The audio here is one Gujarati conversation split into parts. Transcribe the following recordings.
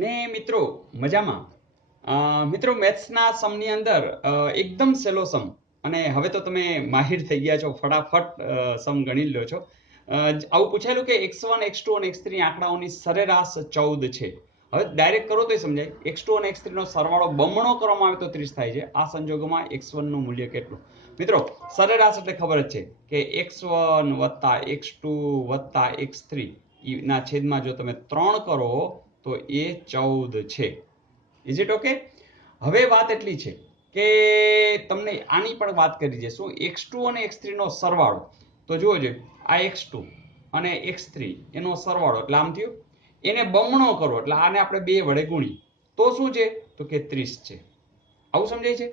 ને મિત્રો મજામાં? મિત્રો મેથ્સના સમની અંદર એકદમ સહેલો સમ, અને હવે તો તમે માહિર થઈ ગયા છો, ફટાફટ સમ ગણી લો છો. આવું પૂછાયેલું કે x1 x2 અને x3 આંકડાઓની સરેરાશ 14 છે. હવે ડાયરેક્ટ કરો તો સમજાય. x2 અને x3 નો સરવાળો બમણો કરવામાં આવે તો 30 થાય છે. આ સંજોગોમાં x1 નું મૂલ્ય કેટલું? મિત્રો સરેરાશ એટલે ખબર જ છે કે x1 વત્તા x2 વત્તા x3 ના છેદમાં જો તમે 3 કરો તો એ 14 છે. Is it okay? હવે વાત એટલી છે કે તમને આની પણ વાત કરી છે. શું x2 અને x3 નો સરવાળો? તો જુઓ જોઈએ, આ x2 અને x3 એનો સરવાળો એટલે આમ થયું, એને બમણો કરો એટલે આને આપણે 2 વડે ગુણી તો શું છે? તો કે 30 છે. આવું સમજાય છે?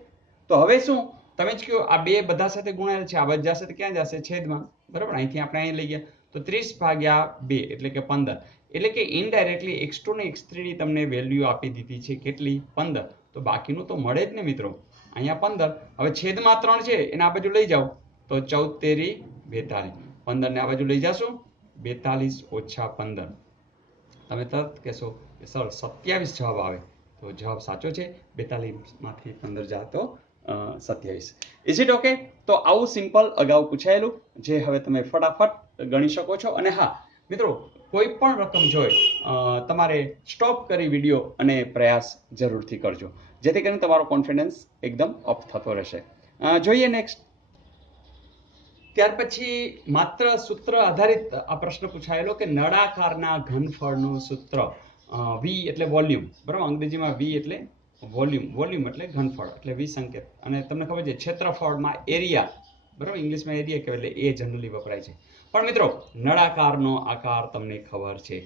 તો હવે શું તમે જ કહો, આ 2 બધા સાથે ગુણાયેલ છે, આ બધા સાથે ક્યાં જશે? છેદમાં. બરાબર, અહીંથી આપણે અહીં લઈ ગયા તો 30 ભાગ્યા 2 એટલે કે 15. એટલે કે ઇનડાયરેક્ટલી x2 અને x3 ની તમને વેલ્યુ આપી દીધી છે. કેટલી? 15. તો બાકીનું તો મળે જ ને મિત્રો. અહીંયા 15. હવે છેદમાં 3 છે, એને આ બાજુ લઈ જાઓ તો 14 તેરી 42. 15 ને આ બાજુ લઈ જાશો, 42 ઓછા 15. તમે તરત કહેશો કે સર 27 જવાબ આવે. તો જવાબ સાચો છે. 42 માંથી 15 જાય તો 27. Is it okay? તો આવું સિમ્પલ અગાઉ પૂછાયેલું, જે હવે તમે ફટાફટ ગણી શકો છો. અને હા મિત્રો, કોઈ પણ રકમ જોઈ તમારે સ્ટોપ કરી વિડીયો અને પ્રયાસ જરૂરથી કરજો, જેથી કરીને તમારો કોન્ફિડન્સ એકદમ અપ થતો રહેશે. જોઈએ નેક્સ્ટ. ત્યાર પછી માત્ર સૂત્ર આધારિત આ પ્રશ્ન પૂછાયેલો કે નળાકારના ઘનફળનું સૂત્ર. વી એટલે વોલ્યુમ, બરાબર. અંગ્રેજીમાં વી એટલે વોલ્યુમ, વોલ્યુમ એટલે ઘનફળ, એટલે વી સંકેત. અને તમને ખબર છે ક્ષેત્રફળમાં એરિયા, બરાબર, ઇંગ્લિશમાં એરિયા કહેવાય એટલે એ જનરલી વપરાય છે. પણ મિત્રો નળાકારનો આકાર તમને ખબર છે.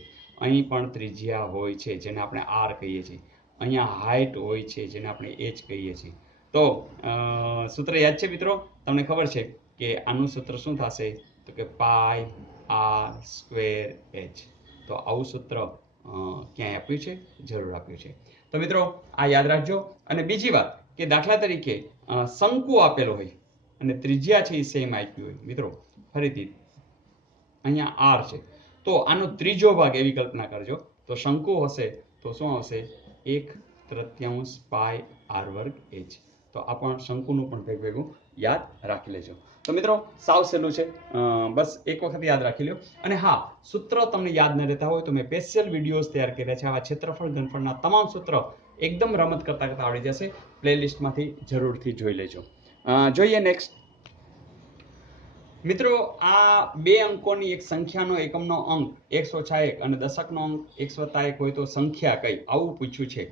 અહીં પણ ત્રિજ્યા હોય છે, જેને આપણે આર કહીએ છીએ. અહીંયા હાઇટ હોય છે, જેને આપણે એચ કહીએ છીએ. તો સૂત્ર યાદ છે મિત્રો? તમને ખબર છે કે આનું સૂત્ર શું થશે? તો કે પાઈ આર સ્ક્વેર એચ. તો આવું સૂત્ર ક્યાંય આપ્યું છે? જરૂર આપ્યું છે. તો મિત્રો આ યાદ રાખજો. અને બીજી વાત કે દાખલા તરીકે શંકુ આપેલો હોય અને ત્રિજ્યા છે એ સેમ આપી હોય. મિત્રો ફરીથી અહીંયા આર છે, તો આનો ત્રીજો ભાગ એવી કલ્પના કરજો. તો શંકુ હશે તો શું આવશે? 1/3 પાઈ આર વર્ગ એચ. તો આ પણ શંકુનું પણ ભેગું યાદ રાખી લેજો. તો મિત્રો સાવ સહેલું છે, બસ એક વખત યાદ રાખી લો. અને હા, સૂત્ર તમને યાદ ન રહેતા હોય તો મેં સ્પેશિયલ વિડીયોઝ તૈયાર કર્યા છે. આવા ક્ષેત્રફળ ઘનફળના તમામ સૂત્ર એકદમ રમત કરતા કરતા આવડી જશે. પ્લેલિસ્ટમાંથી જરૂરથી જોઈ લેજો. જોઈએ નેક્સ્ટ. મિત્રો આ 2 અંકોની એક સંખ્યાનો એકમનો અંક x - 1 અને દશકનો અંક x + 1 હોય તો સંખ્યા કઈ? આવું પૂછ્યું છે.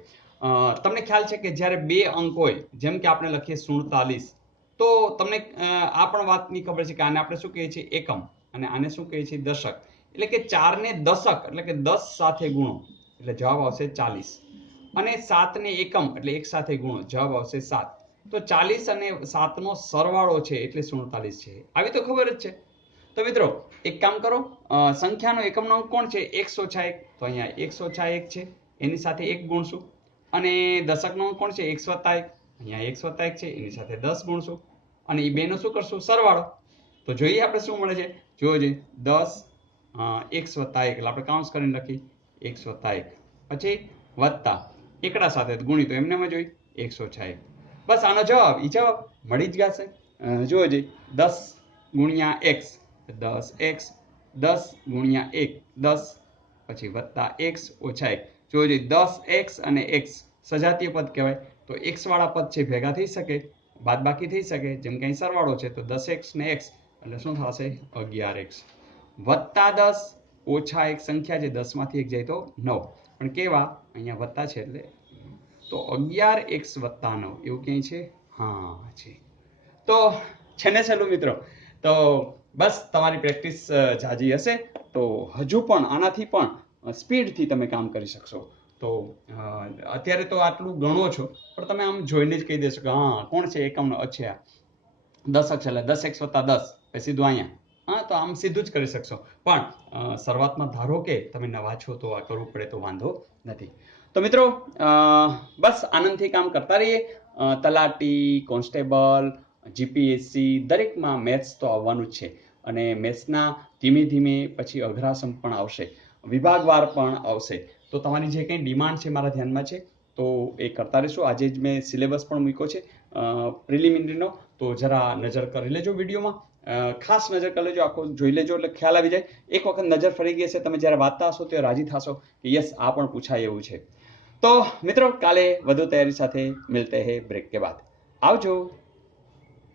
તમને ખ્યાલ છે કે જ્યારે 2 અંક હોય, જેમ કે આપણે લખીએ 47, તો તમને આ પણ વાતની ખબર છે કે આને આપણે શું કહીએ છીએ? એકમ. અને આને શું કહીએ છીએ? દશક. એટલે કે 4 ને દશક એટલે કે 10 સાથે ગુણો એટલે જવાબ આવશે 40. અને 7 ને એકમ એટલે 1 સાથે ગુણો, જવાબ આવશે 7. તો 40 અને 7 નો સરવાળો છે એટલે 47 છે. આવી તો ખબર જ છે. તો મિત્રો એક કામ કરો, સંખ્યાનો એકમનો અંક કોણ છે? x - 1. તો અહીંયા x - 1 છે, એની સાથે 1 ગુણશું. અને દશકનો અંક કોણ છે? x + 1. અહીંયા x + 1 છે, એની સાથે 10 ગુણશું. અને એ બેનો શું કરશું? સરવાળો. તો જોઈએ આપણે શું મળે છે. જોજો, 10 x + 1 એટલે આપણે કાઉન્સ કરીને લખી x + 1, પછી વત્તા એકડા સાથે ગુણી તો એમને જોઈ x - 1. બસ આનો જવાબ ઈ જવાબ મળી જ જશે. જોજો, 10 ગુણ્યા x 10x, 10 ગુણ્યા 1 10, પછી વત્તા x - 1. જોજો, 10x અને x સજાતીય પદ કહેવાય. તો x વાળા પદ છે ભેગા થઈ શકે, બાદબાકી થઈ શકે. જેમ કે અહીં સરવાળો છે તો 10x ને x એટલે શું થશે? 11x. વત્તા 10 ઓછા 1 સંખ્યા છે, 10 માંથી 1 જાય તો 9. પણ કેવા? અહીંયા વત્તા છે એટલે તો 11x + 9 એવું ક્યાંય છે? હા છે. તો છે ને સહેલું મિત્રો. તો બસ તમારી પ્રેક્ટિસ જાજી હશે તો હજુ પણ આનાથી પણ સ્પીડથી તમે કામ કરી શકશો. તો અત્યારે તો આટલું ગણો છો, પણ તમે આમ જોઈને જ કહી દેશો કે હા કોણ છે? એકમનો. અચ્છા, દશક છે એટલે 10x + 10, પછી સીધું અહીંયા. હા, તો આમ સીધું જ કરી શકશો. પણ શરૂઆતમાં ધારો કે તમે નવા છો તો આ કરવું પડે તો વાંધો નથી. તો મિત્રો બસ આનંદથી કામ કરતા રહીએ. તલાટી, કોન્સ્ટેબલ, જીપીએસસી દરેકમાં મેથ્સ તો આવવાનું જ છે. અને મેથ્સના ધીમે ધીમે પછી અઘરાસમ પણ આવશે, વિભાગવાર પણ આવશે. તો તમારી જે કંઈ ડિમાન્ડ છે મારા ધ્યાનમાં છે તો એ કરતા રહેશો. આજે જ મેં સિલેબસ પણ મૂક્યો છે પ્રિલિમિનરીનો, તો જરા નજર કરી લેજો વિડીયોમાં. ખાસ નજર કરી લેજો, આખો જોઈ લેજો એટલે ખ્યાલ આવી જાય. એક વખત નજર ફરી ગઈ હશે, તમે જ્યારે વાંચતા હશો ત્યારે રાજી થશો કે યસ આ પણ પૂછાય એવું છે. તો મિત્રો કાલે વધુ તૈયારી સાથે મિલતે હે બ્રેક કે બાદ. આવજો.